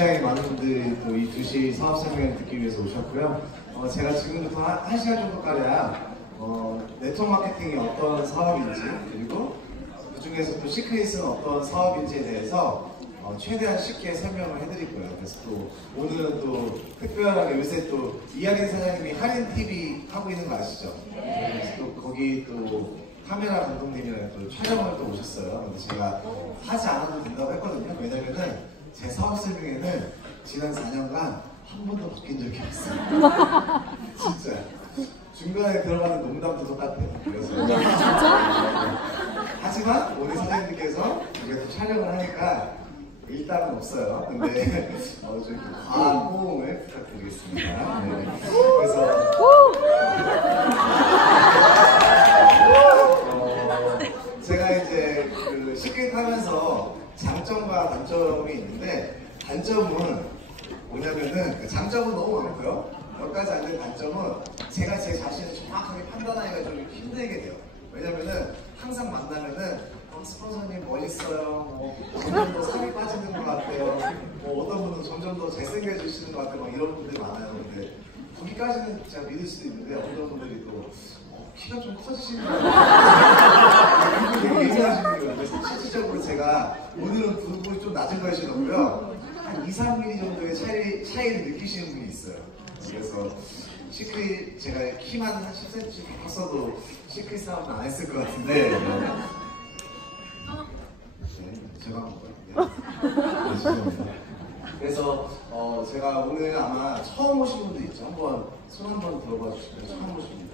굉장히 많은 분들이 또 이 2시 사업 설명을 듣기 위해서 오셨고요. 제가 지금부터 한 시간 정도가량 네트워크 마케팅이 어떤 사업인지, 그리고 그 중에서 또 시크릿은 어떤 사업인지에 대해서 최대한 쉽게 설명을 해드릴 거예요. 그래서 또 오늘은 또 특별하게 요새 또 이하린 사장님이 할인 TV 하고 있는 거 아시죠? 그래서 또 거기 또 카메라 감독님이랑 또 촬영을 또 오셨어요. 근데 제가 하지 않아도 된다고 했거든요. 왜냐면은 제 사업 설명회는 지난 4년간 한 번도 바뀐 적이 없어요. 진짜. 중간에 들어가는 농담도 똑같아요. 그래서 진짜? 하지만 우리 사장님께서 우리가 또 촬영을 하니까 일단은 없어요. 근데 좀 과한 호응을 부탁드리겠습니다. 네. 그래서 제가 이제 그 시크릿 하면서 장점과 단점이 있는데, 단점은 뭐냐면은 장점은 너무 많고요. 몇 가지 안 되는 단점은 제가 제 자신을 정확하게 판단하기가 좀 힘들게 돼요. 왜냐면은 항상 만나면은 스폰서님 멋있어요. 점점 더 살이 빠지는 것 같아요. 어떤 분은 점점 더 잘생겨지시는 것 같아요. 막 이런 분들이 많아요. 근데 거기까지는 제가 믿을 수도 있는데, 어떤 분들이 또 키가 좀 커지시는 것 같아요. 되게 예민하신 분이에요. 그래서 실질적으로 제가 오늘은 부분이 좀 낮은 것이고요. 한 2~3mm 정도의 차이를 느끼시는 분이 있어요. 그래서 시크릿, 제가 키만 한 10cm 컸어도 시크릿 사업은 안 했을 것 같은데. 제가 한 거예요. 네, 죄송합니다. 그래서 제가 오늘 아마 처음 오신 분들 있죠? 한번 손 한번 들어봐 주실까요? 처음 오신 분들.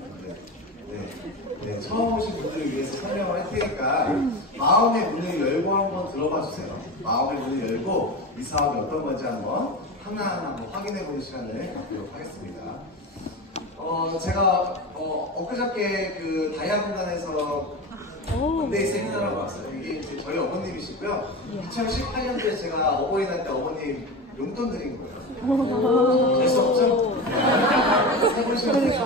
네, 처음 오신 분들을 위해서 설명을 할 테니까 마음의 문을 열고 한번 들어봐 주세요. 마음의 문을 열고 이 사업이 어떤 건지 한번 하나하나 한번 확인해 보는 시간을 갖도록 하겠습니다. 제가 엊그저께 그 다이아군단에서 군대의 세미나라고 왔어요. 이게 이제 저희 어머님이시고요. 2018년도에 제가 어버이날 때 어머님 용돈 드린 거예요. 될 수 없죠? 세 번씩 얼마인지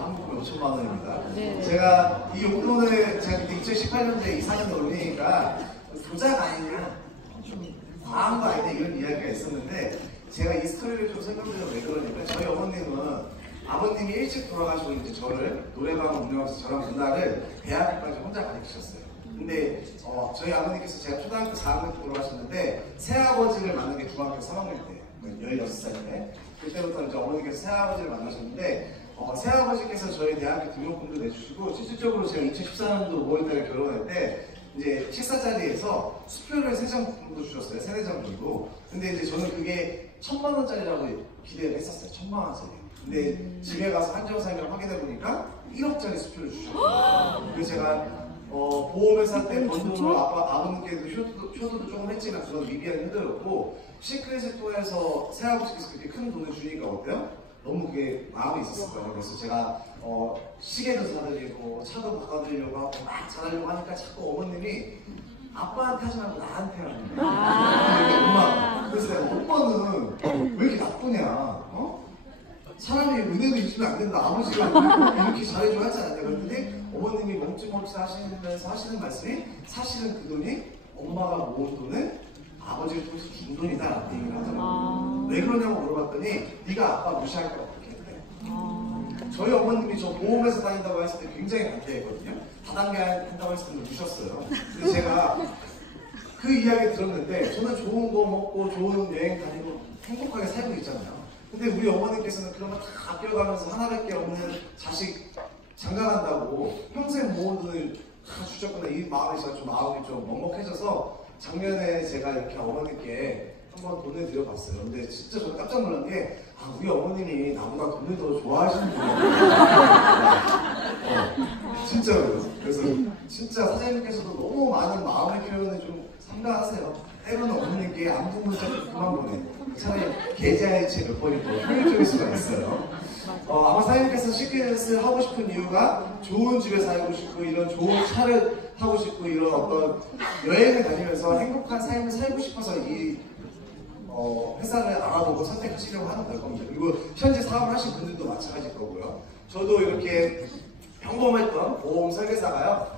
한국 5천만 원입니다. 네. 제가 이 용돈을 제가 2018년도에 이사년에 올리니까 도자가 아니냐, 좀 과한 거 아니냐, 이런 이야기가 있었는데, 제가 이 스토리를 좀 설명드리면 왜 그러냐면, 저희 어머님은 아버님이 일찍 돌아가시고 이제 저를 노래방을 운영하면서 저랑 누나를 대학까지 혼자 가르치셨어요. 근데 저희 아버님께서 제가 초등학교 4학년 때 돌아가셨는데, 새아버지를 만난 게 중학교 3학년 때, 16살 때. 그때부터 이제 어머니께서 새아버지를 만나셨는데, 새아버지께서 저희 대학교 등록금도 내주시고, 실질적으로 제가 2014년도 5월달에 결혼할 때 이제 식사 자리에서 수표를 3장 정도 주셨어요. 3~4장 정도. 근데 이제 저는 그게 1,000만 원짜리라고 기대를 했었어요. 1,000만 원짜리. 근데 집에 가서 한정사를 확인해 보니까 1억짜리 수표를 주셨어요. 그래서 제가 보험회사 때 번 돈으로 아버님께 효도도 조금 했지만 그건 미비하게 힘들었고, 시크릿을 통해서 새아버지께서 그렇게 큰 돈을 주니까 어때요? 너무 그게 마음이 있었을 거예요. 그래서 제가 시계도 사드리고 차도 바꿔드리려고 하고 막 잘하려고 하니까 자꾸 어머님이 아빠한테 하지 말고 나한테 하는 거예요. 엄마가. 그래서 내가 엄마는 왜 이렇게 나쁘냐? 사람이 은혜도 잊으면 안 된다. 아버지가 이렇게 잘해줘야 하지 않냐. 그랬더니 어머님이 멈칫멈칫 하시면서 하시는 말씀이, 사실은 그 돈이 엄마가 모은 돈을 아버지를 통해서 준 돈이다 라는 얘기를 하더라고요. 왜 그러냐고 물어봤더니 네가 아빠 무시할 것 같아. 저희 어머님이 저 보험회사 다닌다고 했을 때 굉장히 반대했거든요. 다단계 한다고 했을 때 우셨어요. 근데 제가 그 이야기 들었는데, 저는 좋은 거 먹고 좋은 여행 다니고 행복하게 살고 있잖아요. 근데 우리 어머니께서는 그런 거 다 아껴가면서 하나밖에 없는 자식 장가간다고 평생 모은 돈을 다 주셨구나. 이 마음이 좀 먹먹해져서 작년에 제가 이렇게 어머니께 한번 돈을 드려봤어요. 근데 진짜 저는 깜짝 놀란 게, 우리 어머님이 나보다 돈을 더 좋아하시는 분이에요. 진짜로요. 그래서 진짜 사장님께서도 너무 많은 마음의 표현을 좀 삼가하세요. 때로는 어머님께 안부 문자 그만 보내. 차라리 계좌이체 몇 번이 더 효율적일 수가 있어요. 아마 사장님께서 시크릿을 하고 싶은 이유가 좋은 집에 살고 싶고, 이런 좋은 차를 타고 싶고, 이런 어떤 여행을 다니면서 행복한 삶을 살고 싶어서 이 회사를 알아보고 선택하시려고 하는 걸 겁니다. 그리고 현재 사업을 하신 분들도 마찬가지일 거고요. 저도 이렇게 평범했던 보험 설계사가요,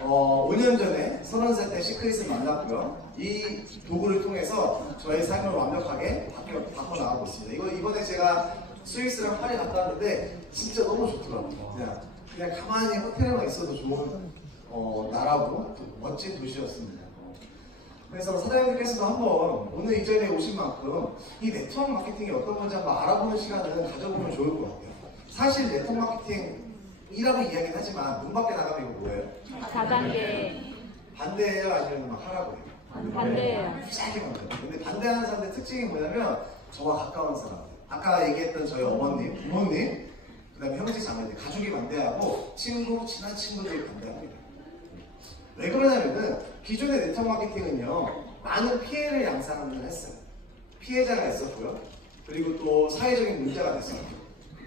5년 전에 30살 때 시크릿을 만났고요. 이 도구를 통해서 저의 삶을 완벽하게 바꿔나가고 있습니다. 이번에 제가 스위스랑 파리 갔다 왔는데 진짜 너무 좋더라고요. 그냥 가만히 호텔에만 있어도 좋은 나라고 멋진 도시였습니다. 그래서 사장님께서도 한번 오늘 이 자리에 오신 만큼 이 네트워크 마케팅이 어떤 건지 한번 알아보는 시간을 가져보면 좋을 것 같아요. 사실 네트워크 마케팅이라고 이야기는 하지만 문 밖에 나가면 이거 뭐예요? 4단계. 반대예요? 아니면 막 하라고 해요? 반대예요. 근데 반대하는 사람들 특징이 뭐냐면 저와 가까운 사람, 아까 얘기했던 저희 어머님, 부모님, 그 다음에 형제 자매들, 가족이 반대하고 친한 친구들이 반대합니다. 왜 그러냐면은 기존의 네트워크 마케팅은요, 많은 피해를 양산을 했어요. 피해자가 있었고요. 그리고 또 사회적인 문제가 됐어요.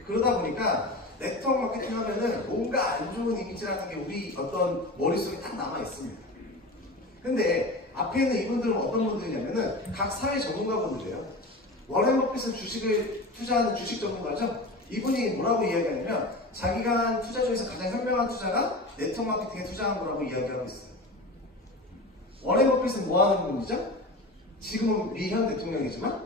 그러다 보니까 네트워크 마케팅 하면은 뭔가 안 좋은 이미지라는 게 우리 어떤 머릿속에 딱 남아 있습니다. 근데 앞에 있는 이분들은 어떤 분들이냐면은 각 사회 전문가분들이에요. 워렌 버핏은 주식을 투자하는 주식 전문가죠. 이분이 뭐라고 이야기하냐면 자기가 한 투자 중에서 가장 현명한 투자가 네트워크 마케팅에 투자한 거라고 이야기하고 있어요. 워렌 버핏은 뭐 하는 분이죠? 지금은 미 현 대통령이지만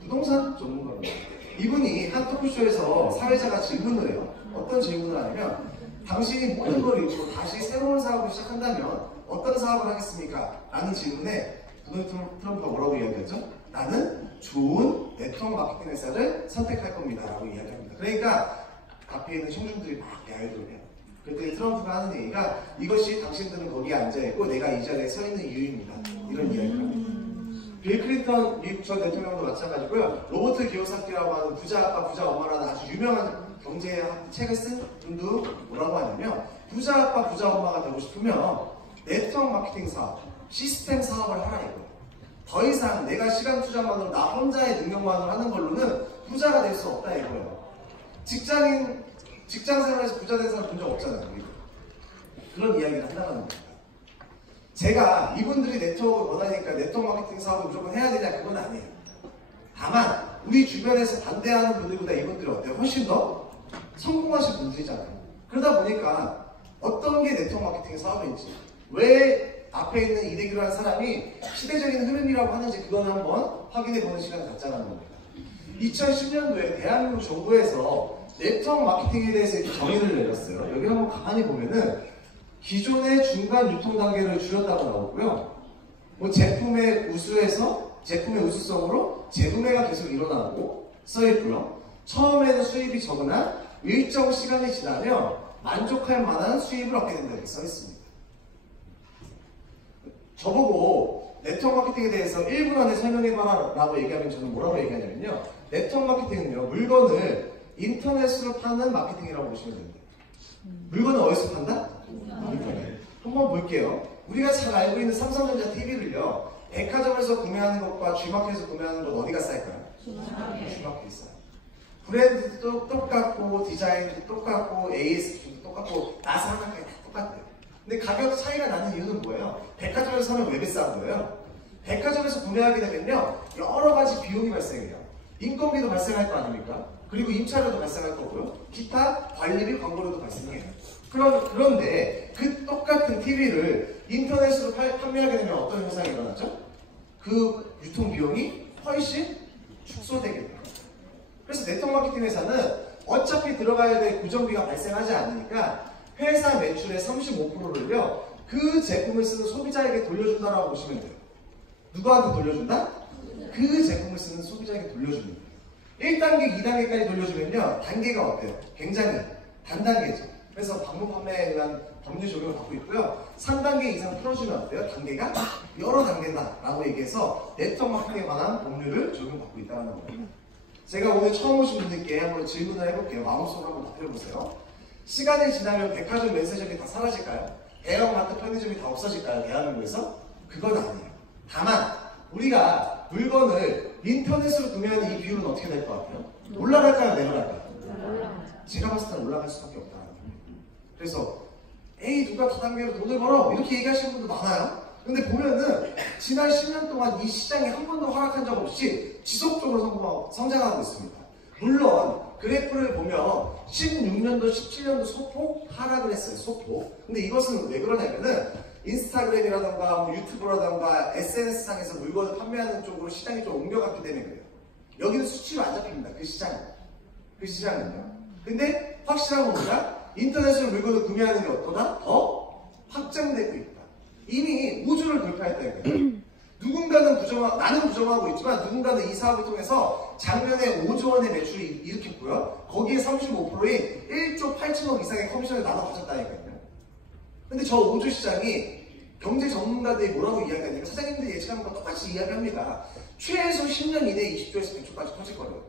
부동산 전문가입니다. 이분이 한 토크쇼에서 사회자가 질문을 해요. 어떤 질문을 하냐면 당신이 모든 걸 잃고 다시 새로운 사업을 시작한다면 어떤 사업을 하겠습니까? 라는 질문에 도널드 트럼프가 뭐라고 이야기하죠? 나는 좋은 네트워크 마케팅 회사를 선택할 겁니다 라고 이야기합니다. 그러니까 앞에 있는 청중들이 막 야유를 해요. 그랬더니 트럼프가 하는 얘기가 이것이 당신들은 거기에 앉아있고 내가 이 자리에 서 있는 이유입니다. 이런 이야기를 합니다. 빌 클린턴 미국 전 대통령도 마찬가지고요. 로버트 기요사키라고 하는 부자 아빠 부자 엄마라는 아주 유명한 경제 책을 쓴 분도 뭐라고 하냐면 부자 아빠 부자 엄마가 되고 싶으면 네트워크 마케팅 사업, 시스템 사업을 하라 이거예요. 더 이상 내가 시간 투자만으로 나 혼자의 능력만으로 하는 걸로는 부자가 될 수 없다 이거예요. 직장 생활에서 부자 된 사람 본 적 없잖아요. 그런 이야기를 한다는 겁니다. 제가 이분들이 네트워크를 원하니까 네트워크 마케팅 사업을 무조건 해야 되냐 그건 아니에요. 다만 우리 주변에서 반대하는 분들보다 이분들이 어때요? 훨씬 더 성공하신 분들이잖아요. 그러다 보니까 어떤 게 네트워크 마케팅 사업인지, 왜 앞에 있는 이대규라는 사람이 시대적인 흐름이라고 하는지 그건 한번 확인해 보는 시간을 갖자는 겁니다. 2010년도에 대한민국 정부에서 네트워크 마케팅에 대해서 이렇게 정의를 내렸어요. 여기 한번 가만히 보면은 기존의 중간 유통 단계를 줄였다고 나오고요. 뭐 제품의 우수성으로 재구매가 계속 일어나고 써있고요. 처음에는 수입이 적으나 일정 시간이 지나면 만족할 만한 수입을 얻게 된다 이렇게 써있습니다. 저보고 네트워크 마케팅에 대해서 1분 안에 설명해봐라 라고 얘기하면 저는 뭐라고 얘기하냐면요. 네트워크 마케팅은요, 물건을 인터넷으로 파는 마케팅이라고 보시면 됩니다. 물건을 어디서 판다? 물건을. 한번 볼게요. 우리가 잘 알고 있는 삼성전자 TV를요, 백화점에서 구매하는 것과 G마켓에서 구매하는 것 어디가 쌀까요? G마켓이 싸요. 브랜드도 똑같고, 디자인도 똑같고, ASP도 똑같고, 나사 하나까지 다 똑같아요. 근데 가격 차이가 나는 이유는 뭐예요? 백화점에서 사면 왜 비싼 거예요? 백화점에서 구매하게 되면요, 여러 가지 비용이 발생해요. 인건비도 발생할 거 아닙니까? 그리고 임차료도 발생할 거고요. 기타 관리비, 광고료도 발생해요. 그런데 그 똑같은 TV를 인터넷으로 판매하게 되면 어떤 현상이 일어나죠? 그 유통 비용이 훨씬 축소되게 돼요. 그래서 네트워크 마케팅 회사는 어차피 들어가야 될 고정비가 발생하지 않으니까 회사 매출의 35%를요, 그 제품을 쓰는 소비자에게 돌려준다라고 보시면 돼요. 누구한테 돌려준다? 그 제품을 쓰는 소비자에게 돌려주는 거예요. 1단계, 2단계까지 돌려주면요, 단계가 어때요? 굉장히 단단계죠. 그래서 방문 판매에 의한 법률 적용을 받고 있고요. 3단계 이상 풀어주면 어때요? 단계가 여러 단계다라고 얘기해서 네트워크 마케팅에 관한 법률을 적용받고 있다는 거예요. 제가 오늘 처음 오신 분들께 한번 질문을 해볼게요. 마음속으로 한번 답해보세요. 시간이 지나면 백화점 면세점이 다 사라질까요? 대형마트 편의점이 다 없어질까요? 대한민국에서? 그건 아니에요. 다만 우리가 물건을 인터넷으로 구매하는 이 비율은 어떻게 될 것 같아요? 올라갈까요? 내려갈까요? 제가 봤을 때는 올라갈 수밖에 없다는 거예요. 그래서 에이 누가 다단계로 돈을 벌어 이렇게 얘기하시는 분도 많아요. 근데 보면은 지난 10년 동안 이 시장이 한 번도 하락한 적 없이 지속적으로 성장하고 있습니다. 물론 그래프를 보면 16년도, 17년도 소폭 하락을 했어요. 소폭. 근데 이것은 왜 그러냐면은 인스타그램이라던가 뭐 유튜브라던가 SNS상에서 물건을 판매하는 쪽으로 시장이 좀 옮겨갔기 때문에 그래요. 여기는 수치로 안 잡힙니다. 그 시장은. 그 시장은요. 근데 확실한 건 뭐냐? 인터넷으로 물건을 구매하는 게 어떠나? 더 확장되고 있다. 이미 우주를 돌파했다니까요. 누군가는 나는 부정하고 있지만 누군가는 이 사업을 통해서 작년에 5조 원의 매출을 일으켰고요. 거기에 35%인 1조 8천억 이상의 커미션을 나눠 가졌다니까요. 근데 저 5조 시장이 경제 전문가들이 뭐라고 이야기하냐면 사장님들이 예측하는 거 똑같이 이야기합니다. 최소 10년 이내에 20조에서 100조까지 커질 거예요.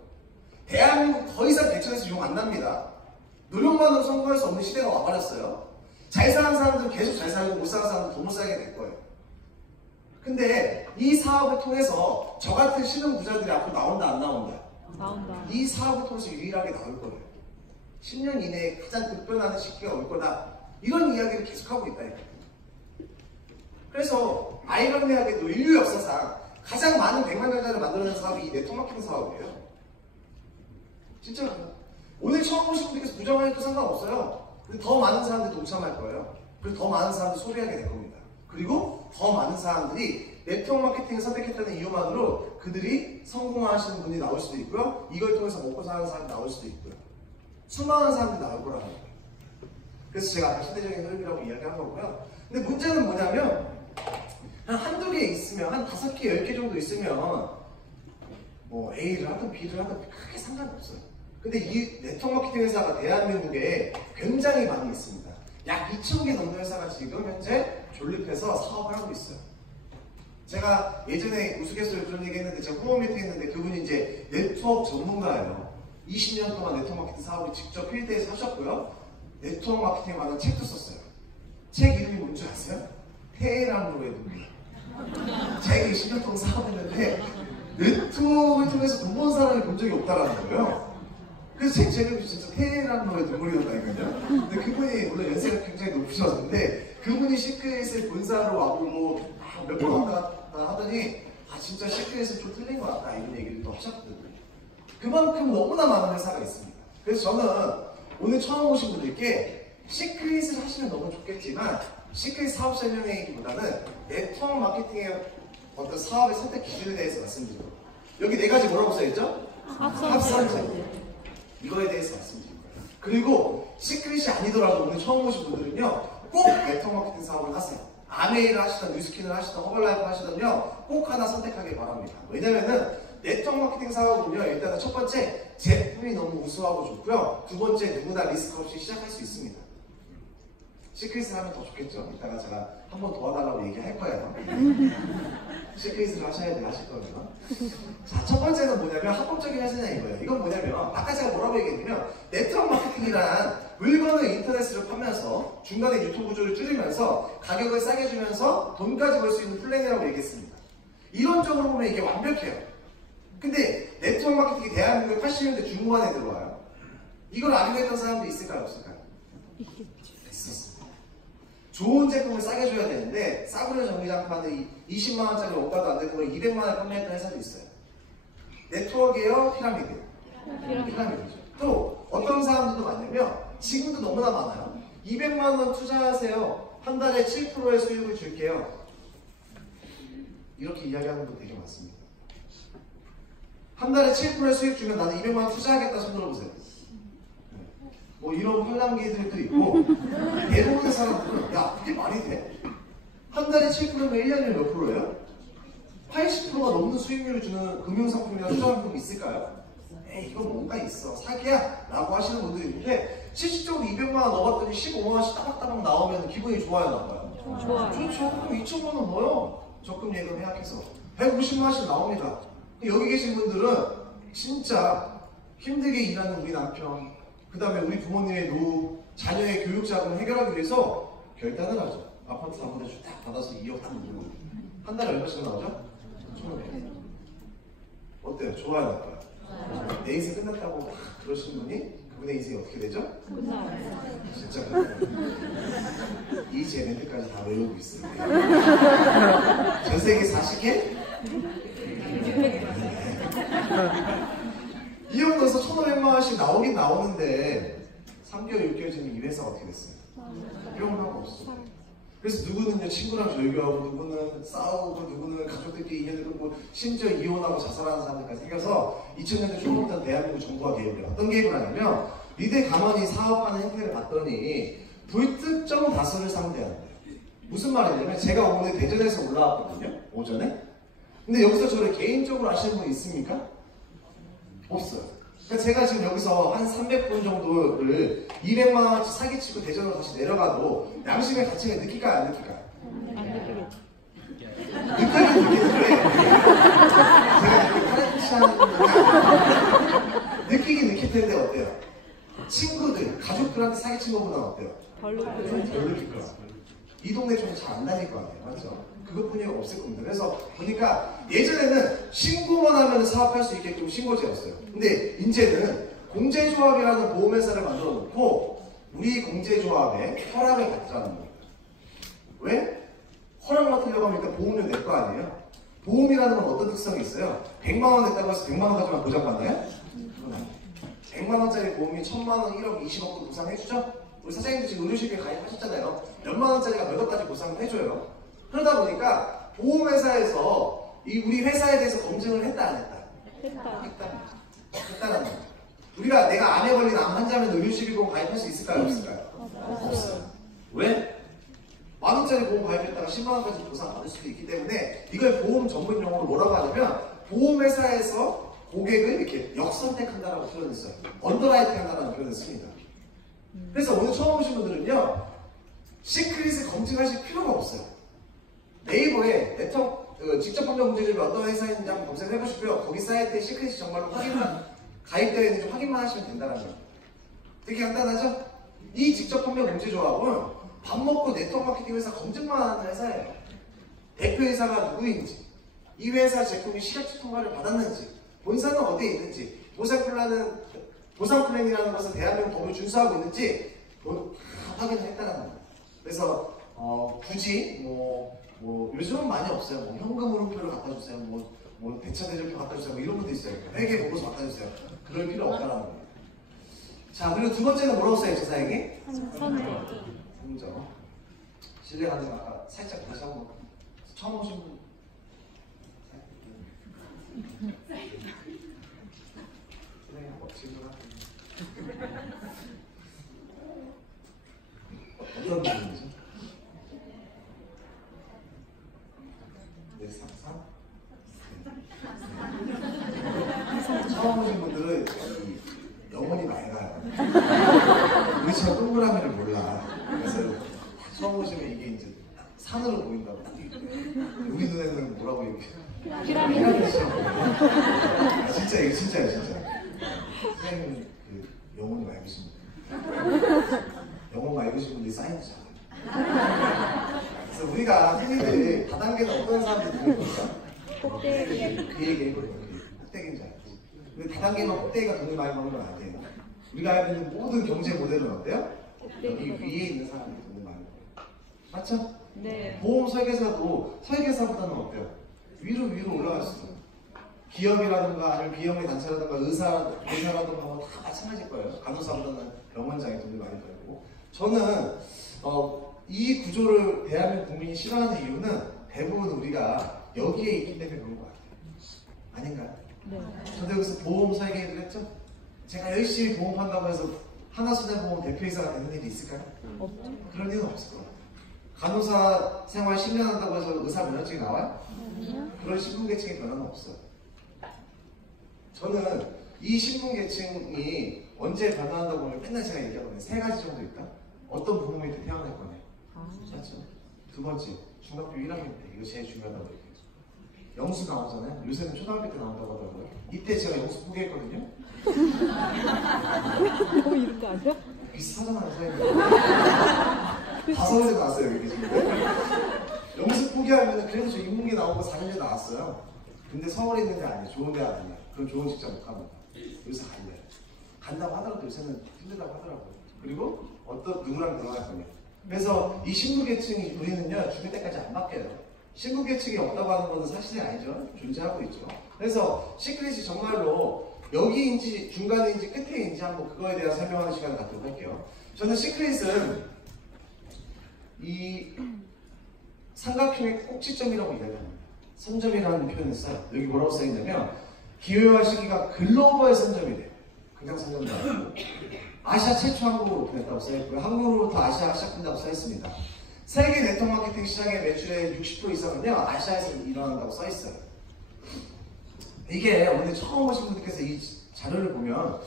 대한민국 더 이상 대천에서 용 안 납니다. 노력만으로 성공할 수 없는 시대가 와버렸어요. 잘 사는 사람들은 계속 잘 살고 못 사는 사람들은 더 못 살게 될 거예요. 근데 이 사업을 통해서 저 같은 신흥 부자들이 앞으로 나온다 안 나온다? 나온다. 이 사업을 통해서 유일하게 나올 거예요. 10년 이내에 가장 급변하는 시기가 올 거다. 이런 이야기를 계속하고 있다니까요. 그래서 아이러니하게도 인류 역사상 가장 많은 100만 여자를 만들어낸 사업이 이 네트워크 마케팅 사업이에요. 진짜로. 오늘 처음 오신 분들께서 부정해도 상관없어요. 근데 더 많은 사람들이 동참할 거예요. 그리고 더 많은 사람들이 소비하게 될 겁니다. 그리고 더 많은 사람들이 네트워크 마케팅을 선택했다는 이유만으로 그들이 성공하시는 분이 나올 수도 있고요. 이걸 통해서 먹고 사는 사람이 나올 수도 있고요. 수많은 사람들이 나올 거라는 거예요. 그래서 제가 아까 시대적인 흐름이라고 이야기한 거고요. 근데 문제는 뭐냐면 한두 개 있으면, 한 5개, 10개 정도 있으면 뭐 A를 하든 B를 하든 크게 상관없어요. 근데 이 네트워크 마케팅 회사가 대한민국에 굉장히 많이 있습니다. 약 2,000개 넘는 회사가 지금 현재 존립해서 사업을 하고 있어요. 제가 예전에 우스갯소리로 그런 얘기 했는데 제가 후원 미팅 했는데 그분이 이제 네트워크 전문가예요. 20년 동안 네트워크 마케팅 사업을 직접 필드에서 하셨고요. 네트워크 마케팅에 관한 책도 썼어요. 책 이름이 뭔지 아세요? 테헤란로의 눈물. 제가 20년 동안 사업했는데 네트워크를 통해서 돈 번 사람이 본 적이 없다라는 거예요. 그래서 제 제목이 진짜 테헤란로의 눈물이었다니까요. 근데 그분이 물론 연세가 굉장히 높으셨는데 그분이 시크릿을 본사로 와보고 몇 번 왔다 갔다 하더니 진짜 시크릿은 좀 틀린 것 같다 이런 얘기를 또 하셨거든요. 그만큼 너무나 많은 회사가 있습니다. 그래서 저는 오늘 처음 오신 분들께 시크릿을 하시면 너무 좋겠지만 시크릿 사업 설명회이기보다는 네트워크 마케팅의 어떤 사업의 선택 기준에 대해서 말씀드리고 여기 4가지 뭐라고 써있죠? 합산제. 이거에 대해서 말씀드릴 거예요. 그리고 시크릿이 아니더라도 오늘 처음 오신 분들은요 꼭 네트워크 마케팅 사업을 하세요. 아메이를 하시던 뉴스킨을 하시던 허벌라이프 하시던요 꼭 하나 선택하길 바랍니다. 왜냐면은 네트워크 마케팅 사업은요 일단은 첫 번째 제품이 너무 우수하고 좋고요. 두 번째 누구나 리스크 없이 시작할 수 있습니다. 시크릿을 하면 더 좋겠죠. 이따가 제가 한번 도와달라고 얘기할 거예요. 시크릿을 하셔야 돼, 하실 거면. 자, 첫 번째는 뭐냐면 합법적인 회사냐 이거예요. 이건 뭐냐면 아까 제가 뭐라고 얘기했냐면 네트워크 마케팅이란 물건을 인터넷으로 파면서 중간에 유통구조를 줄이면서 가격을 싸게 주면서 돈까지 벌 수 있는 플랜이라고 얘기했습니다. 이론적으로 보면 이게 완벽해요. 근데 네트워크 마케팅이 대한민국 80년대 중후반에 들어와요. 이걸 알고 있던 사람도 있을까요? 없을까요? 있었어요. 좋은 제품을 싸게 줘야 되는데 싸구려 전기장판을 20만원짜리 원가도 안 되는 걸 200만원에 판매했던 회사도 있어요. 네트워크예요? 피라미드예요? 피라미드죠. 또 어떤 사람들도 많냐면 지금도 너무나 많아요. 200만원 투자하세요. 한 달에 7%의 수익을 줄게요. 이렇게 이야기하는 분 되게 많습니다. 한 달에 7%의 수익 주면 나는 200만원 투자하겠다 손 들어보세요. 뭐 이런 팔랑귀들도 있고 대부분의 사람들은 야 그게 말이 돼? 한 달에 7%면 1년에 몇 프로예요? 80%가 넘는 수익률을 주는 금융상품이나 투자상품이 있을까요? 에이 이건 뭔가 있어 사기야 라고 하시는 분들이 있는데 실질적으로 200만원 넣어봤더니 15만원씩 따박따박 나오면 기분이 좋아요 나빠요? 좋아요. 좋죠. 그럼 2천만원 넣어요. 적금 예금 해약해서 150만원씩 나옵니다. 여기 계신 분들은 진짜 힘들게 일하는 우리 남편 그 다음에 우리 부모님의 노후, 자녀의 교육 자금을 해결하기 위해서 결단을 하죠. 아파트 아무데나 딱 받아서 2억 딱 누르고 한 달에 얼마씩 나오죠? 1,500원. 어때요? 좋아요, 나빠요? 내 인생 끝났다고 막 그러시는 분이 그분의 인생이 어떻게 되죠? 끝나요. 진짜 끝나요. 이 제 멘트까지 다 외우고 있어요. 전 세계 40개? 이혼해서 1,500만 원씩 나오긴 나오는데 3개월, 6개월 전에 이 회사가 어떻게 됐어요? 이런 거 없어. 그래서 누구는요 친구랑 절교하고 누구는 싸우고 누구는 가족들끼리 인연을 끊고 심지어 이혼하고 자살하는 사람들까지 생겨서 2000년대 초반부터 대한민국 정부가 개입을 해요. 어떤 개입을 하냐면 니들 가만히 사업하는 행태를 봤더니 불특정 다수를 상대하는 거예요. 무슨 말이냐면 제가 오늘 대전에서 올라왔거든요. 오전에. 근데 여기서 저를 개인적으로 아시는 분 있습니까? 없어요. 그러니까 제가 지금 여기서 한 300분 정도를 200만 원어치 사기치고 대전으로 다시 내려가도 양심의 가치를 느낄까요? 안 느낄까요? 안 느끼겠지. 느끼긴 느끼는데 제가 그렇게 파렴치하는 느끼긴 느낄 텐데 어때요? 친구들, 가족들한테 사기친 것보다 어때요? 별로 별 느낄 거야. 이 동네 좀 잘 안 다닐 거 아니에요, 맞죠? 그것뿐이 없을 겁니다. 그래서 보니까 예전에는 신고만 하면 사업할 수 있게끔 신고제였어요. 근데 이제는 공제조합이라는 보험회사를 만들어 놓고 우리 공제조합에 허락을 받자는 거예요. 왜? 허락 맡으려고 하면 일단 보험료 낼 거 아니에요? 보험이라는 건 어떤 특성이 있어요? 100만 원 냈다고 해서 100만 원 가지만 보장받나요? 그건 아니에요. 100만 원짜리 보험이 1000만 원, 1억, 20억도 보상해주죠? 우리 사장님도 지금 의료실에 가입하셨잖아요. 몇만 원짜리가 몇 억까지 보상을 해줘요. 그러다 보니까 보험회사에서 우리 회사에 대해서 검증을 했다 안 했다? 했다는 거예요. 우리가 내가 암에 걸린 암 환자면 의료실비보험 가입할 수 있을까요? 없을까요? 없어요. 왜? 만 원짜리 보험 가입했다가 10만 원까지 보상 받을 수도 있기 때문에 이걸 보험 전문 용어로 뭐라고 하냐면 보험회사에서 고객을 이렇게 역선택한다라고 표현했어요. 언더라이팅 한다라는 표현을 씁니다. 그래서 오늘 처음 오신 분들은요 시크릿을 검증하실 필요가 없어요. 네이버에 직접 판매 공제점이 어떤 회사인지 한번 검색을 해보시고요. 거기 사이트에 시크릿이 정말로 가입되어 있는지 확인만 하시면 된다는 거예요. 되게 간단하죠? 이 직접 판매 공제조합은 밥 먹고 네트워크 마케팅 회사 검증만 하는 회사예요. 대표이사가 누구인지, 이 회사 제품이 시각적 통과를 받았는지, 본사는 어디에 있는지, 보상 플랜이라는 것은 대한민국 법을 준수하고 있는지 다 확인을 했다는 거예요. 그래서 굳이 요즘은 많이 없어요. 현금 흐름표를 갖다 주세요. 대차 대조표 갖다 주세요. 이런 것도 있어요. 회계 보고서 갖다 주세요. 그럴 필요 없다는 거예요. 자, 그리고 두 번째는 뭐라고 써있죠, 사장님? 선정. 실례하는 아까 살짝 다시 한번 처음 오신 분. 선생님 한번 질문할게요. 어떤 부분이죠? 네, 상상? 처음 오신 분들은 영혼이 맑아요. 우리처럼 동그라미를 몰라. 그래서 처음 오시면 이게 이제 산으로 보인다고. 우리 눈에는 뭐라고 얘기해요? 피라미드죠. 진짜 이게 진짜예요, 진짜. 선생님 영혼이 맑으십니다. 영혼 맑으신 분들이 사인이죠. 그래서 우리가 흔히들 다단계는 어떤 사람들이 들으니까 꼭대기. 그 얘기 해보려고 꼭대기인 줄 알지. 근데 다단계만 꼭대기가 돈을 많이 버는 건 아니에요. 우리가 알고 있는 모든 경제 모델은 어때요? 여기 위에 있는 사람이 돈을 많이 벌어요. 맞죠? 네. 보험 설계사도 설계사보다는 어때요? 위로 올라갈수록 기업이라든가 아니면 비영리 단체라든가 의사라든가 다 마찬가지일 거예요. 간호사보다는 병원장이 돈을 많이 벌고. 저는 이 구조를 대한민국 국민이 싫어하는 이유는 대부분 우리가 여기에 있기 때문에 그런 것 같아요. 아닌가요? 네. 저도 여기서 보험 설계를 했죠? 제가 열심히 보험 판다고 해서 하나손해보험 대표이사가 되는 일이 있을까요? 없죠. 그런 일은 없을 거예요. 간호사 생활 10년 한다고 해서 의사 면허증이 나와요? 그런 신분계층의 변화는 없어요. 저는 이 신분계층이 언제 변화한다고 보면 맨날 제가 얘기하거든요. 세 가지 정도 있다. 어떤 부모님이 때 태어날 거냐. 맞죠? 두 번째, 중학교 1학년 때. 이거 제일 중요하다고 얘기해요. 영수 나오잖아요. 요새는 초등학교 때 나온다고 하더라고요. 이때 제가 영수 포기했거든요. 너무 이런 거 아니야? 비슷하잖아요, 선생님. 다 서울에 나왔어요, 여기 지금. 영수 포기하면 그래도 저 인문계 나오고 4년제 나왔어요. 근데 서울에 있는 데 아니에요. 좋은 데 아니에요. 그럼 좋은 직장 못 갑니다. 여기서 갈래요. 간다고 하더라도 요새는 힘들다고 하더라고요. 그리고 누구랑 결혼할 거냐. 그래서 이 신분계층이 우리는요, 죽을 때까지 안 바뀌어요. 신분계층이 없다고 하는 것은 사실이 아니죠. 존재하고 있죠. 그래서 시크릿이 정말로 여기인지 중간인지 끝에인지 한번 그거에 대한 설명하는 시간을 갖도록 할게요. 저는 시크릿은 이 삼각형의 꼭지점이라고 이야기합니다. 선점이라는 표현을 써요. 여기 뭐라고 써있냐면 기회와 시기가 글로벌 선점이 돼요. 그냥 선점도 아니고 아시아 최초 한국으로 오픈했다고 써있고요. 한국으로부터 아시아가 시작된다고 써있습니다. 세계 네트워크 마케팅 시장의 매출의 60% 이상은요 아시아에서 일어난다고 써있어요. 이게 오늘 처음 오신 분들께서 이 자료를 보면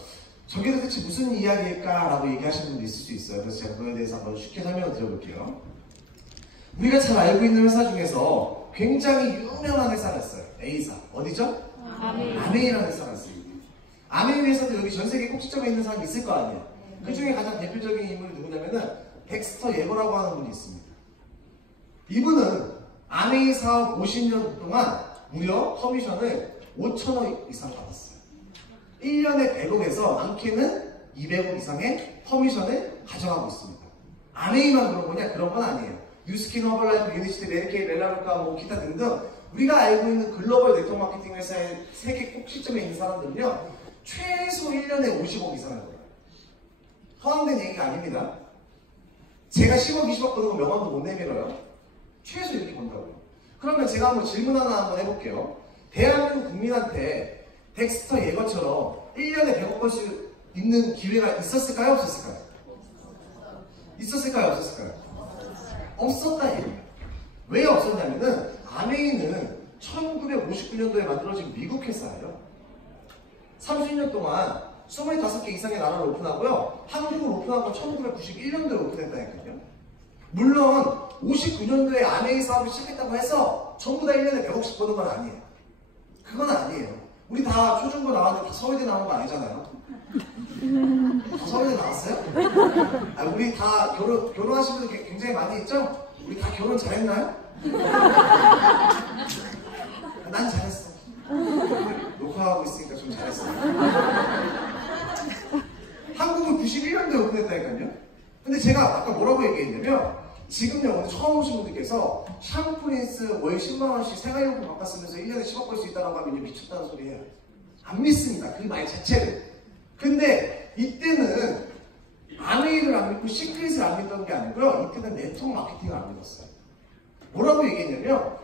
저게 도대체 무슨 이야기일까 라고 얘기하시는 분도 있을 수 있어요. 그래서 제가 그거에 대해서 한번 쉽게 설명을 드려볼게요. 우리가 잘 알고 있는 회사 중에서 굉장히 유명한 회사가 있어요. A사. 어디죠? 아메이라는 회사가 있어요. 아메이 회사도 여기 전 세계 꼭지점에 있는 사람이 있을 거 아니에요. 그 중에 가장 대표적인 인물이 누구냐면은 덱스터 예거라고 하는 분이 있습니다. 이분은 아메이 사업 50년 동안 무려 커미션을 5천억 이상 받았어요. 1년에 100억에서 많게는 200억 이상의 커미션을 가져가고 있습니다. 아메이만 그런 거냐? 그런 건 아니에요. 뉴스킨, 허벌라이프, 유니시티, 메리케이, 멜라루카, 뭐 기타 등등 우리가 알고 있는 글로벌 네트워크 마케팅 회사의 세계 꼭지점에 있는 사람들은요 최소 1년에 50억 이상을 벌어요. 허황된 얘기가 아닙니다. 제가 10억, 20억 버는 거 명함도 못 내밀어요. 최소 이렇게 번다고요. 그러면 제가 한번 질문 하나 한번 해볼게요. 대한민국 국민한테 덱스터 예거처럼 1년에 100억 벌 수 있는 기회가 있었을까요? 없었을까요? 있었을까요? 없었을까요? 없었다 얘기예요. 왜 없었냐면은 아메이는 1959년도에 만들어진 미국 회사예요. 30년 동안 25개 이상의 나라를 오픈하고요. 한국을 오픈한 건 1991년도에 오픈했다니까요. 물론 59년도에 아메이 사업을 시작했다고 해서 전부 다 1년에 100억씩 버는 건 아니에요. 그건 아니에요. 우리 다 초중고 나왔는데 다 서울대 나온 거 아니잖아요. 다 서울대 나왔어요? 아, 우리 다 결혼하신 분들 굉장히 많이 있죠? 우리 다 결혼 잘했나요? 난 잘했어. 녹화하고 있으니까 좀 잘했어. 한국은 91년도에 오픈했다니까요. 근데 제가 아까 뭐라고 얘기했냐면 지금요 오늘 처음 오신 분들께서 샴푸린스 월 10만원씩 생활용품 바꿔 쓰면서 1년에 10억 벌 수 있다고 하면 미쳤다는 소리예요. 안 믿습니다. 그 말 자체를. 근데 이때는 아메이를 안 믿고 시크릿을 안 믿던 게 아니고요. 이때는 네트워크 마케팅을 안 믿었어요. 뭐라고 얘기했냐면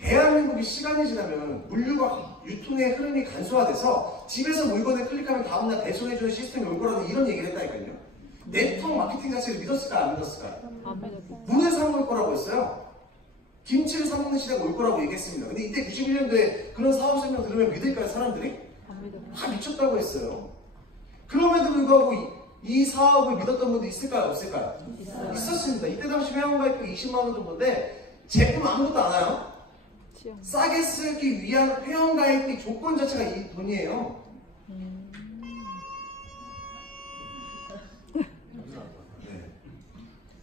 대한민국이 시간이 지나면 물류가 유통의 흐름이 간소화돼서 집에서 물건을 클릭하면 다음날 배송해주는 시스템이 올 거라는 이런 얘기를 했다니까요. 네트워크 마케팅 자체를 믿었을까 안 믿었을까요? 문을 사먹을 거라고 했어요. 김치를 사먹는 시대가 올 거라고 얘기했습니다. 근데 이때 91년도에 그런 사업 설명 들으면 믿을까요 사람들이? 다 미쳤다고 했어요. 그럼에도 불구하고 이 사업을 믿었던 분도 있을까요? 없을까요? 있었습니다. 이때 당시 회원가입비 20만원 정도인데 제품 아무것도 안 와요. 싸게 쓰기 위한 회원가입비 조건 자체가 이 돈이에요. 네.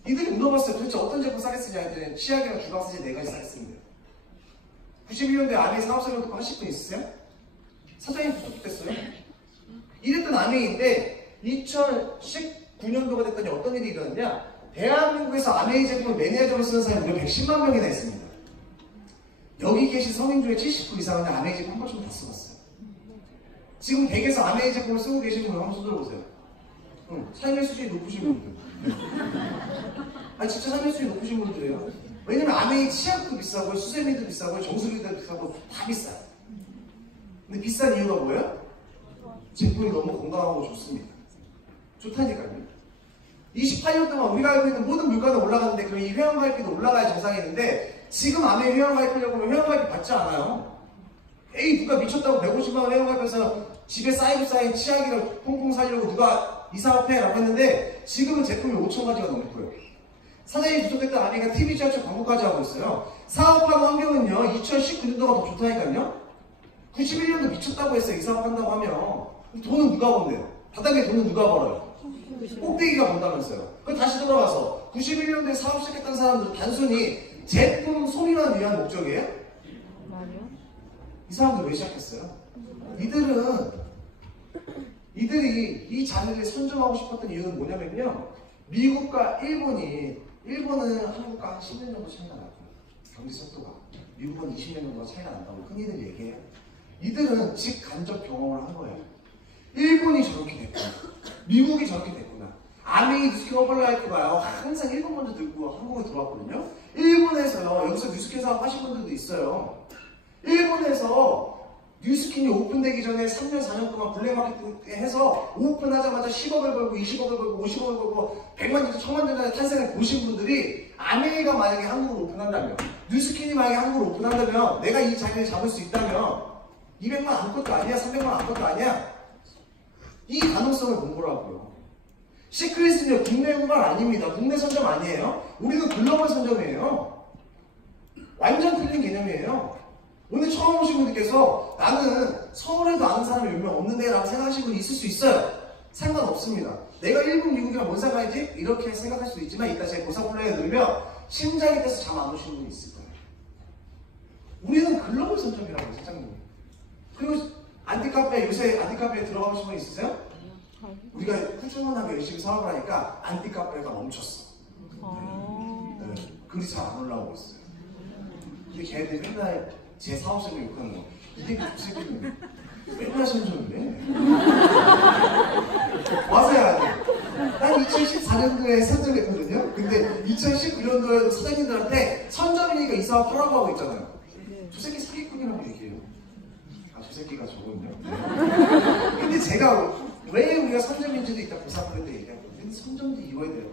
이들이 물어봤어요. 도대체 어떤 제품 싸게 쓰냐 했더니 치약이랑 주방세제 4가지 싸게 씁니다. 91년도에 아메이 사업설명 듣고 하실 분 있으세요? 사장님 부탁했어요. 이랬던 아메이인데 2019년도가 됐더니 어떤 일이 일어났냐? 대한민국에서 아메이 제품을 매니아적으로 쓰는 사람이 무려 110만 명이나 있습니다. 여기 계신 성인 중에 70% 이상은 아메이 제품 한 번쯤 다 써봤어요. 지금 댁에서 아메이 제품을 쓰고 계신 분 한번 손 들어보세요. 삶의 수준이 높으신 분들. 아니 진짜 삶의 수준이 높으신 분들이에요. 왜냐면 아메이 치약도 비싸고 수세미도 비싸고 정수기도 비싸고 다 비싸요. 근데 비싼 이유가 뭐예요? 제품이 너무 건강하고 좋습니다. 좋다니까요. 28년 동안 우리가 알고 있는 모든 물가는 올라가는데 그럼 이 회원가입비도 올라가야 정상이있는데 지금 아메이 회원가입하려고 하면 회원가입비 받지 않아요. 에이 누가 미쳤다고 150만원 회원가입해서 집에 쌓이고 쌓인 치약이를 퐁퐁 살려고 누가 이 사업해? 라고 했는데 지금은 제품이 5,000가지가 넘고요. 사장님이 부족했던 아메이가 TV 지하철 광고까지 하고 있어요. 사업하는 환경은요 2019년도가 더 좋다니까요. 91년도 미쳤다고 했어요. 이 사업한다고 하면 돈은 누가 번대요? 바닥에 돈은 누가 벌어요? 꼭대기가 번다면서요. 그럼 다시 돌아가서 91년도에 사업 시작했던 사람들은 단순히 제품 소비만 위한 목적이에요? 아니요. 이 사람들 왜 시작했어요? 이들이 이 자리를 선점하고 싶었던 이유는 뭐냐면요. 미국과 일본은 한국과 한 10년 정도 차이가 나고 경제 속도가 미국은 20년 정도 차이가 난다고 흔히들 얘기해요. 이들은 직간접 경험을 한 거예요. 일본이 저렇게 됐구나. 미국이 저렇게 됐구나. 아메이 뉴스케 허벌라이프가요 항상 일본 먼저 들고 한국에 들어왔거든요. 일본에서요 여기서 뉴스케 사업 하신 분들도 있어요. 일본에서 뉴스킨이 오픈되기 전에 3년 4년 동안 블랙마케팅 해서 오픈하자마자 10억을 벌고 20억을 벌고 50억을 벌고 100만 전 1000만 전에 탄생을 보신 분들이 아메이가 만약에 한국을 오픈한다면 뉴스킨이 만약에 한국을 오픈한다면 내가 이 자리를 잡을 수 있다면 200만 아무것도 아니야 300만 아무것도 아니야 이 가능성을 본 거라고요. 시크릿은요 국내 후발 아닙니다. 국내 선점 아니에요. 우리는 글로벌 선점이에요. 완전 틀린 개념이에요. 오늘 처음 오신 분들께서 나는 서울에도 아는 사람이 몇 명 없는데 라고 생각하시는 분이 있을 수 있어요. 상관없습니다. 내가 일본 미국이랑 뭔 상관이지? 이렇게 생각할 수도 있지만 이따 제 고사 플레이에 넣으면 심장이 돼서 잠 안 오시는 분이 있을 거예요. 우리는 글로벌 선점이라고 사장님. 그리고 안티카페 요새 안티카페에 들어가보신 분 있으세요? 우리가 꾸준하게 열심히 사업을 하니까 안티카페가 멈췄어. 네. 글이 잘 안 올라오고 있어요. 근데 걔네들이 맨날 제 사업자를 욕하는 거. 이게 그 새끼는 맨날 선점이네. 와서 해야 돼. 난 2014년도에 선점했거든요. 근데 2019년도에도 사장님들한테 선점이니까 이 사업 하라고 하고 있잖아요. 저 새끼 사기꾼이라고 얘기해요. 아, 저 새끼가 저거군요. 근데 제가 왜 우리가 선점인지도 이따 고사부를 때 얘기하고 근데 선점도 이뤄야 돼요.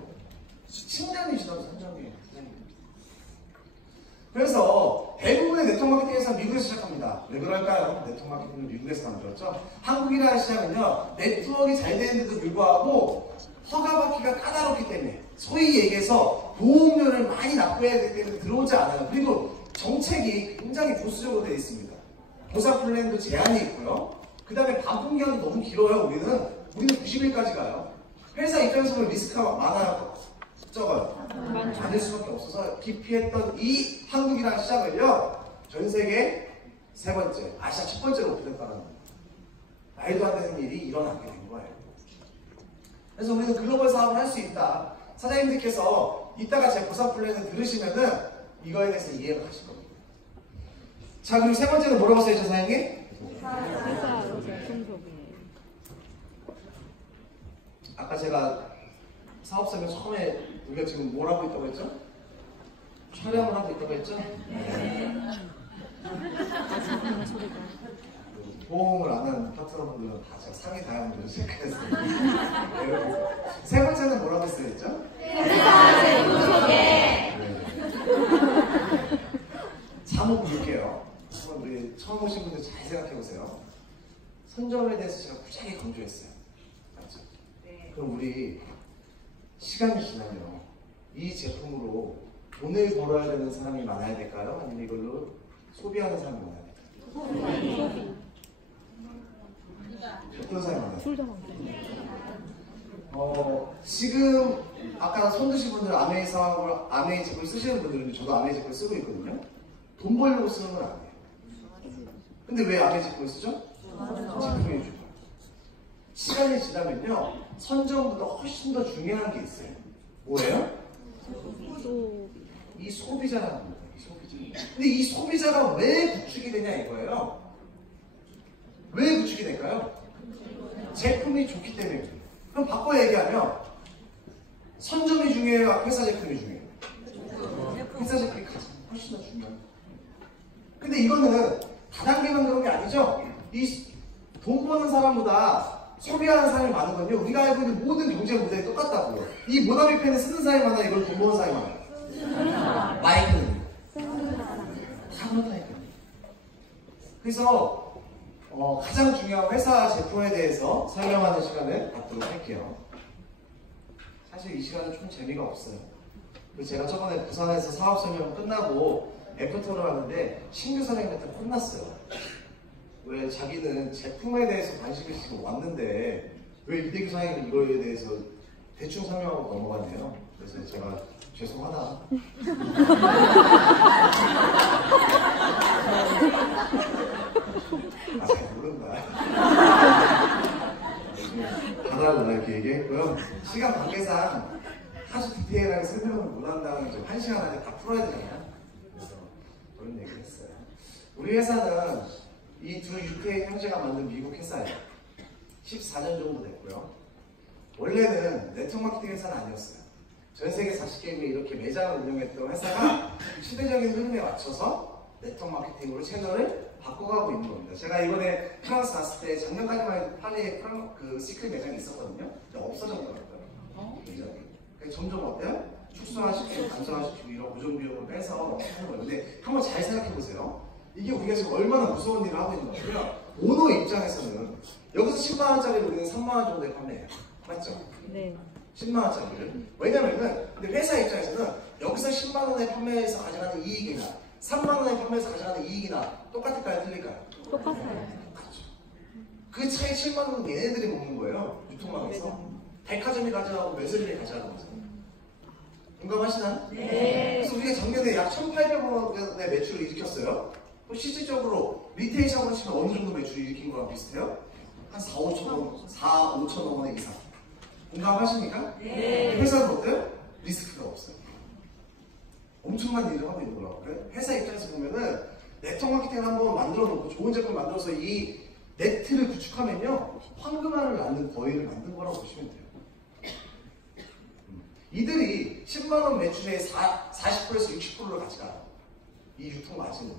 10년이 지나도 선점이에요. 그래서 대부분의 네트워크 마케팅에서 미국에서 시작합니다. 왜 그럴까요? 네트워크 마케팅을 미국에서 만들었죠. 한국이라는 시장은요 네트워크가 잘 되는데도 불구하고 허가받기가 까다롭기 때문에 소위 얘기해서 보험료를 많이 납부해야 되기 때문에 들어오지 않아요. 그리고 정책이 굉장히 보수적으로 되어 있습니다. 보상 플랜도 제한이 있고요. 그 다음에 반품기한도 너무 길어요. 우리는 90일까지 가요. 회사 입장에서 리스크가 많아요. 적어요. 받을 수밖에 없어서 기피했던 이 한국이라는 시장을요 전 세계 세 번째, 아시아 첫 번째로 오픈했다는 거예요. 말도 안 되는 일이 일어나게 된 거예요. 그래서 우리는 글로벌 사업을 할 수 있다. 사장님들께서 이따가 제 고사 플랜을 들으시면은 이거에 대해서 이해가 가실 겁니다. 자, 그리고 세 번째는 뭐라고 써있죠, 사장님? 아까 제가 사업 설명 처음에 우리가 지금 뭘 하고 있다고 했죠? 촬영을 하고 있다고 했죠? 네. 보험을 안 하는 파트너분들은 다 제가 상위 다이아몬드를 체크했어요. 세 번째는 뭐라고 써있죠? 네. 사목 볼게요. 한번 우리 처음 오신 분들 잘 생각해보세요. 선점에 대해서 제가 무지하게 강조했어요. 맞죠? 네. 그럼 우리 시간이 지나면 이 제품으로 돈을 벌어야 되는 사람이 많아야 될까요? 아니면 이걸로 소비하는 사람이 많아야 될까요? 어떤 사람이 많아요? 둘 다 많아요. 지금 아까 손 드신 분들 아메이 사업을 아메이 제품 쓰시는 분들은 저도 아메이 제품 쓰고 있거든요. 돈 벌려고 쓰는 건 아니에요. 근데 왜 아메이 제품을 쓰죠? 제품이 좋아요. 시간이 지나면요 선점보다 훨씬 더 중요한 게 있어요. 뭐예요? 이 소비자라는 겁니다. 이 소비자. 근데 이 소비자가 왜 구축이 되냐 이거예요. 왜 구축이 될까요? 제품이 좋기 때문에. 그럼 바꿔 얘기하면 선점이 중요해요? 회사 제품이 중요해요? 회사 제품이 가장 훨씬 더 중요해요. 근데 이거는 다단계만 그런 게 아니죠. 이 돈 버는 사람보다 소비하는 사람이 많은 건요 우리가 알고 있는 모든 경제 모델이 똑같다고요. 이 모나미 펜을 쓰는 사람이 많아 이걸 돈 버는 사람이 많아요. 마이크는 다 그렇다니까요. 그래서 가장 중요한 회사 제품에 대해서 설명하는 시간을 갖도록 할게요. 사실 이 시간은 좀 재미가 없어요. 그래서 제가 저번에 부산에서 사업 설명 끝나고 애프터를 하는데 신규 사장님한테 혼났어요. 왜 자기는 제품에 대해서 관심이 있고 왔는데 왜 이대규 사장님은 이거에 대해서 대충 설명하고 넘어갔네요. 그래서 제가 죄송하다. 아, 잘 모른다. 받아라 이렇게 얘기했고요. 시간 관계상 아주 디테일하게 설명을 못한다는 점 1시간 안에 다 풀어야 되잖아요. 그래서 그런 얘기를 했어요. 우리 회사는 이 두 UK 형제가 만든 미국 회사예요. 14년 정도 됐고요. 원래는 네트워크 마케팅 회사는 아니었어요. 전 세계 40개국에 이렇게 매장을 운영했던 회사가 시대적인 흐름에 맞춰서 네트워크 마케팅으로 채널을 바꿔가고 있는 겁니다. 제가 이번에 프랑스 갔을 때 작년까지만 해도 파리에 그 시크릿 매장이 있었거든요. 근데 없어졌더라고요. 매장이. 점점 어때요? 축소화시키고 간소화시키고 이런 고정비용을 빼서 하는 거예요. 근데 한번 잘 생각해보세요. 이게 우리가 지금 얼마나 무서운 일을 하고 있는 거고요. 오너 입장에서는 여기서 10만원짜리 우리는 3만원 정도에 판매해요. 맞죠? 네. 10만원짜리를. 왜냐면은 근데 회사 입장에서는 여기서 10만원에 판매해서 가져가는 이익이나 3만원에 판매해서 가져가는 이익이나 똑같을까요? 틀릴까요? 똑같아요. 똑같죠. 그 차이 7만원은 얘네들이 먹는 거예요. 유통망에서. 백화점이 가져가고 매스림이 가져가는 거죠. 공감하시나요? 네. 그래서 우리가 작년에 약 1,800억의 매출을 일으켰어요. 또 실질적으로 리테일 샵으로 치면 어느 정도 매출을 일으킨 거랑 비슷해요? 한 4, 5천억 원의 이상. 공감하십니까? 네. 회사는 어때요? 리스크가 없어요. 엄청난 일을 하고 있는 거라고. 회사 입장에서 보면은 네트워크 마케팅을 한번 만들어 놓고 좋은 제품을 만들어서 이 네트를 구축하면요 황금알을 낳는 거위를 만든 거라고 보시면 돼요. 이들이 10만원 매출의 40%에서 60%를 가져가요. 이 유통 마진은.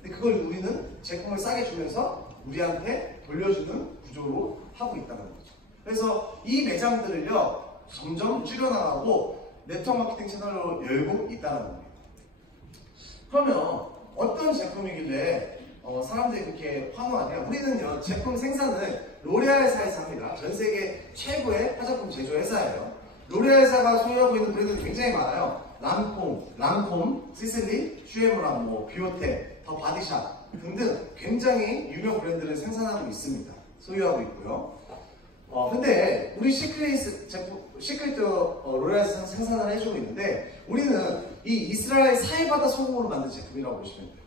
근데 그걸 우리는 제품을 싸게 주면서 우리한테 돌려주는 구조로 하고 있다는 거죠. 그래서 이 매장들을요 점점 줄여나가고 네트워크 마케팅 채널로 열고 있다는 겁니다. 그러면 어떤 제품이길래 사람들이 그렇게 환호하냐? 우리는요 제품 생산을 로레알사에서 합니다. 전 세계 최고의 화장품 제조 회사예요. 로레알사가 소유하고 있는 브랜드는 굉장히 많아요. 랑콤, 시슬리, 슈에브람, 비오테, 더 바디샵 등등 굉장히 유명 브랜드를 생산하고 있습니다. 소유하고 있고요. 근데 우리 시크릿도 로레알사 생산을 해주고 있는데 우리는 이 이스라엘 사해바다 소금으로 만든 제품이라고 보시면 돼요.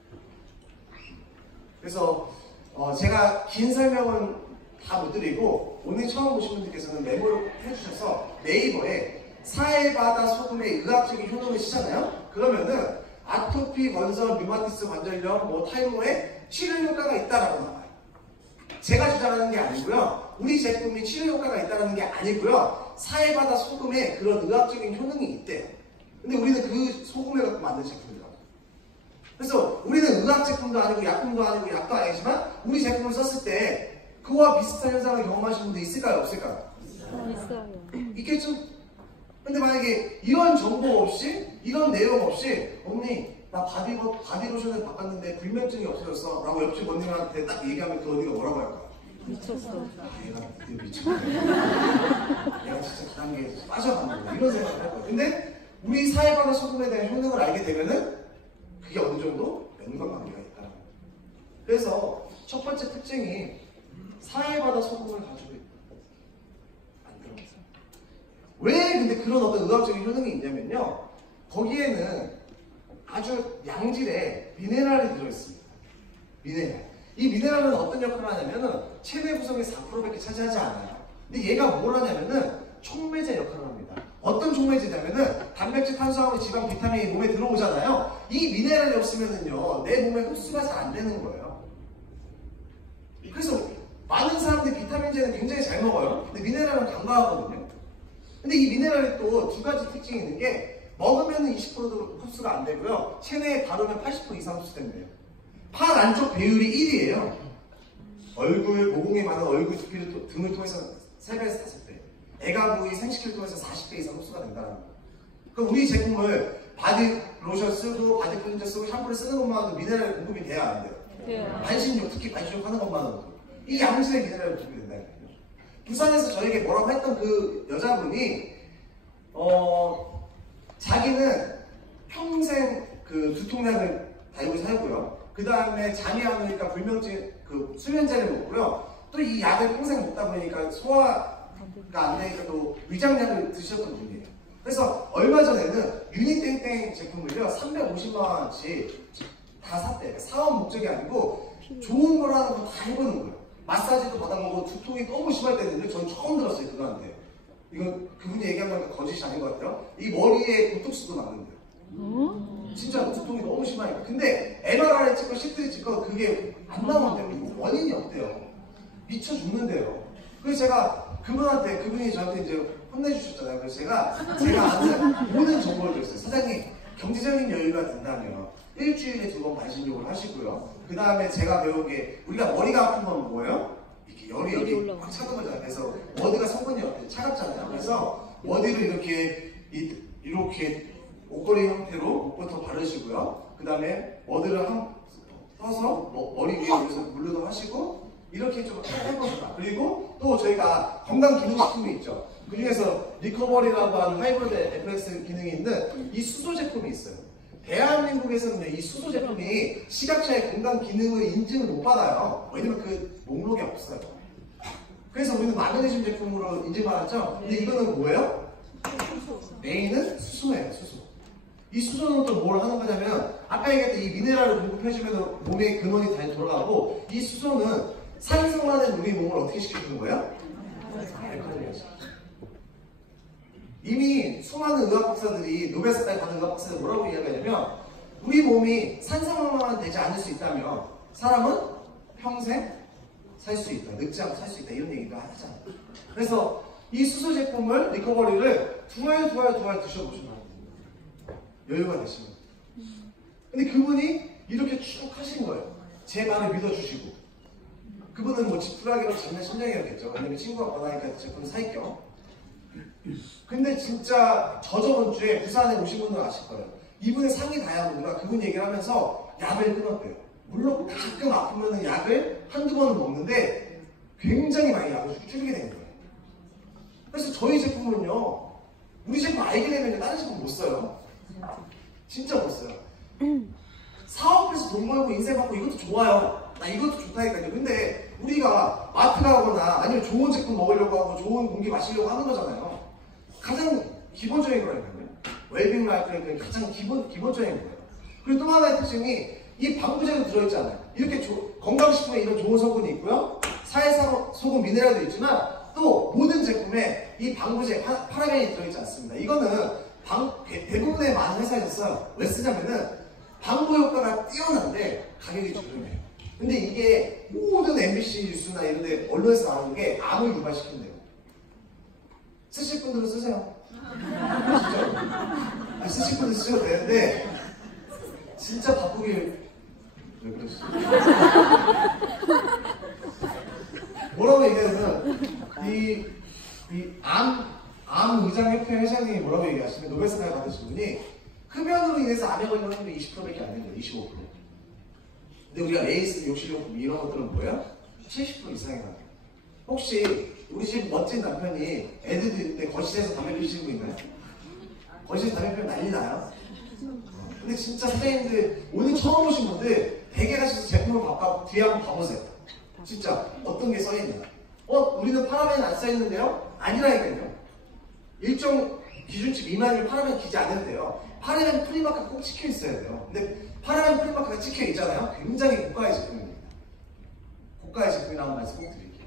그래서 제가 긴 설명은 다 못 드리고 오늘 처음 보신 분들께서는 메모를 해주셔서 네이버에 사해바다 소금의 의학적인 효능을 치잖아요. 그러면은 아토피, 건선, 류마티스 관절염, 탈모에 치료 효과가 있다라고 나와요. 제가 주장하는 게 아니고요. 우리 제품이 치료 효과가 있다는 게 아니고요. 사해바다 소금에 그런 의학적인 효능이 있대요. 근데 우리는 그 소금을 갖고 만든 제품이라고. 그래서 우리는 의학 제품도 아니고 약품도 아니고 약도 아니지만 우리 제품을 썼을 때 그와 비슷한 현상을 경험하신 분도 있을까요? 없을까요? 있어요. 있겠죠? 근데 만약에 이런 정보 없이 이런 내용 없이 언니 나 바디로션을 바꿨는데 불면증이 없어졌어 라고 옆집 언니한테 딱 얘기하면 그 언니가 뭐라고 할까요? 미쳤어. 얘가 미쳤네. 얘가 진짜 그 단계에 빠져간다 이런 생각을 할 거예요. 근데 우리 사해바다 소금에 대한 효능을 알게 되면은 그게 어느 정도 연관관계가 있다. 그래서 첫 번째 특징이 사해바다 소금을 가지고 있다. 만들어서. 왜 근데 그런 어떤 의학적인 효능이 있냐면요. 거기에는 아주 양질의 미네랄이 들어있습니다. 미네랄. 이 미네랄은 어떤 역할을 하냐면은 체내 구성의 4%밖에 차지하지 않아요. 근데 얘가 뭘 하냐면은 촉매제 역할을 합니다. 어떤 촉매제냐면은 단백질, 탄수화물, 지방, 비타민이 몸에 들어오잖아요. 이 미네랄이 없으면은요 내 몸에 흡수가 잘 안 되는 거예요. 그래서 많은 사람들이 비타민제는 굉장히 잘 먹어요. 근데 미네랄은 간과하거든요. 근데 이 미네랄이 또 두 가지 특징이 있는 게 먹으면 20%도 흡수가 안 되고요. 체내에 바르면 80% 이상 흡수된대요. 팔 안쪽 배율이 1이에요. 얼굴, 모공에 많은 얼굴 두피를 등을 통해서 3배에서 5배. 애가 부위 생식기를 통해서 40배 이상 흡수가 된다는 거예요. 그럼 우리 제품을 바디 로션 쓰고 바디 클렌저 쓰고 샴푸를 쓰는 것만으로도 미네랄이 공급이 돼야 안 돼요. 네. 반신욕, 특히 반신욕 하는 것만으로도 이 양질의 미네랄이 공급이 된다는 거예요. 부산에서 저에게 뭐라고 했던 그 여자분이 자기는 평생 그 두통약을 달고 살고요. 그 다음에 잠이 안 오니까 불면증 그 수면제를 먹고요. 또 이 약을 평생 먹다 보니까 소화가 안 되니까 또 위장약을 드셨던 분이에요. 그래서 얼마 전에는 유니땡땡 제품을요 350만 원씩 다 샀대요. 사업 목적이 아니고 좋은 거라는 거 다 해보는 거예요. 마사지도 받아보고 두통이 너무 심할 때는데 전 처음 들었어요 그분한테. 이건 그분이 얘기한 거니까 거짓이 아닌 것 같아요. 이 머리에 보톡스도 맞는데요. 진짜 두통이 너무 심하니까. 근데 MRI 찍고 CT 찍고 그게 안 나온대요. 원인이 없대요. 미쳐 죽는데요. 그래서 제가 그분이 저한테 이제 혼내주셨잖아요. 그래서 제가 아는 모든 정보를 드렸어요. 사장님, 경제적인 여유가 된다면 일주일에 2번 반신욕을 하시고요. 그 다음에 제가 배운 게, 우리가 머리가 아픈 건 뭐예요? 이렇게 열이 확 차는 거잖아요. 그래서 머리가 성분이 차갑잖아요. 그래서 머리를 이렇게 옷걸이 형태로 옷부터 바르시고요. 그 다음에 머리를 떠서 머리 위에 올려서 물르도 하시고, 이렇게 좀 해봅시다. 그리고 또 저희가 건강기능식품이 있죠. 그 중에서 리커버리라고 하는 하이브리드 FX 기능이 있는 이 수소 제품이 있어요. 대한민국에서는 이 수소 제품이 시각자의 건강 기능을 인증을 못 받아요. 왜냐면 그 목록에 없어요. 그래서 우리는 마그네슘 제품으로 인증받았죠. 근데 이거는 뭐예요? 메인은 수소예요, 수소. 이 수소는 또 뭘 하는 거냐면, 아까 얘기했던 이 미네랄을 공급해주면 몸의 근원이 잘 돌아가고, 이 수소는 산성화된 우리 몸을 어떻게 시켜주는 거예요? 알코올이죠. 이미 수많은 의학 박사들이, 노벨상을 받은 의학 박사들이 뭐라고 이야기하냐면, 우리 몸이 산성화만 되지 않을 수 있다면 사람은 평생 살 수 있다, 늙지 않고 살 수 있다, 이런 얘기가 하잖아요. 그래서 이 수소 제품을, 리커버리를 두 알 드셔보시면 됩니다. 여유가 되시면. 근데 그분이 이렇게 쭉 하신 거예요. 제 말을 믿어주시고. 그분은 뭐 지푸라기로 장난 심장이었겠죠. 왜냐면 친구가 원하니까 제품 살 겸. 근데 진짜 저번 주에 부산에 오신 분들은 아실 거예요. 이분의 상위 다이아몬드가 그분 얘기를 하면서 약을 끊었대요. 물론 가끔 아프면 약을 한두 번은 먹는데 굉장히 많이 약을 줄이게 된 거예요. 그래서 저희 제품은요, 우리 제품 알게 되면 다른 제품 못 써요. 진짜 못 써요. 사업해서 돈 벌고 인생 받고 이것도 좋아요. 나 이것도 좋다니까요. 근데 우리가 마트 가거나 아니면 좋은 제품 먹으려고 하고 좋은 공기 마시려고 하는 거잖아요. 가장 기본적인 거라니까요. 웰빙 라이프의 가장 기본적인 거예요. 그리고 또 하나의 특징이 이 방부제도 들어있잖아요. 이렇게 건강식품에 이런 좋은 성분이 있고요. 사회소금 미네랄도 있지만 또 모든 제품에 이 방부제, 파라벤이 들어있지 않습니다. 이거는 대부분의 많은 회사에서 써요. 왜 쓰냐면은 방부 효과가 뛰어난데 가격이 저렴해요. 근데 이게 모든 MBC 뉴스나 이런 데 언론에서 나오는 게 암을 유발시킨대요. 쓰실 분들은 쓰세요. 진짜? 쓰실 분들은 쓰셔도 되는데 진짜 바쁘게 왜 그러시죠? 뭐라고 얘기하면 암 의장협회 회장님이 뭐라고 얘기하시면 노벨상을 받으신 분이 흡연으로 인해서 암에 걸리는 확률이 20%밖에 안 되는 거예요. 25%. 근데 우리가 에이스, 욕실용품 이런 것들은 뭐예요? 70% 이상이 나요. 혹시 우리 집 멋진 남편이 애들도 있는데 거실에서 담배 피시는 거 있나요? 거실에서 담배 피우면 난리 나요? 근데 진짜 선생님들 오늘 처음 오신 분들 베개 가셔서 제품을 뒤에 한번 봐보세요. 진짜 어떤 게 써있나? 우리는 파라벤 안 써있는데요? 아니라니까요. 일정 기준치 미만이면 파라벤 기지 않는데요. 파라벤 프리마크가 꼭 찍혀 있어야 돼요. 근데 파라벤 프리마크가 찍혀 있잖아요. 굉장히 고가의 제품입니다. 고가의 제품이라는 말씀 꼭 드릴게요.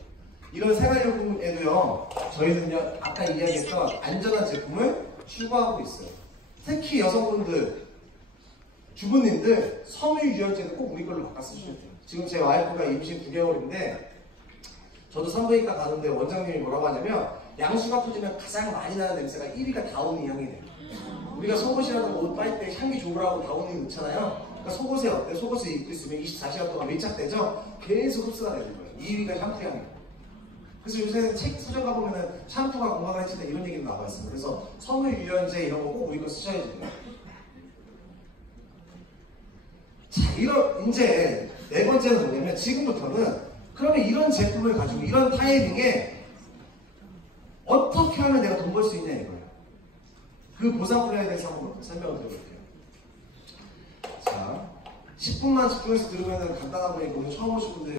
이런 생활용품에도요, 저희는요, 아까 이야기했던 안전한 제품을 추구하고 있어요. 특히 여성분들, 주부님들 섬유유연제도 꼭 우리 걸로 바꿔 쓰셔야 돼요. 지금 제 와이프가 임신 9개월인데 저도 산부인과 가는데 원장님이 뭐라고 하냐면 양수가 터지면 가장 많이 나는 냄새가 1위가 다운이 향이 돼요. 우리가 속옷이라든가 옷 빨대 향기 좋으라고 다운이 넣잖아요. 그러니까 속옷에 어때? 속옷을 입고 있으면 24시간 동안 밀착되죠? 계속 흡수가 되는 거예요. 2위가 샴푸 향이에요. 그래서 요새 책 서점 가보면은 샴푸가 건강을 해친다 이런 얘기도 나와 있습니다. 그래서 섬유유연제 이런 거 꼭 우리 거 쓰셔야 돼요. 자, 이제 네 번째는 뭐냐면 지금부터는 그러면 이런 제품을 가지고 이런 타이밍에 어떻게 하면 내가 돈 벌 수 있냐 이거예요. 그 보상 플랜에 대해서 한번 설명을 드려볼게요. 자, 10분만 집중해서 들으면 간단한 거니까 오늘 처음 오신 분들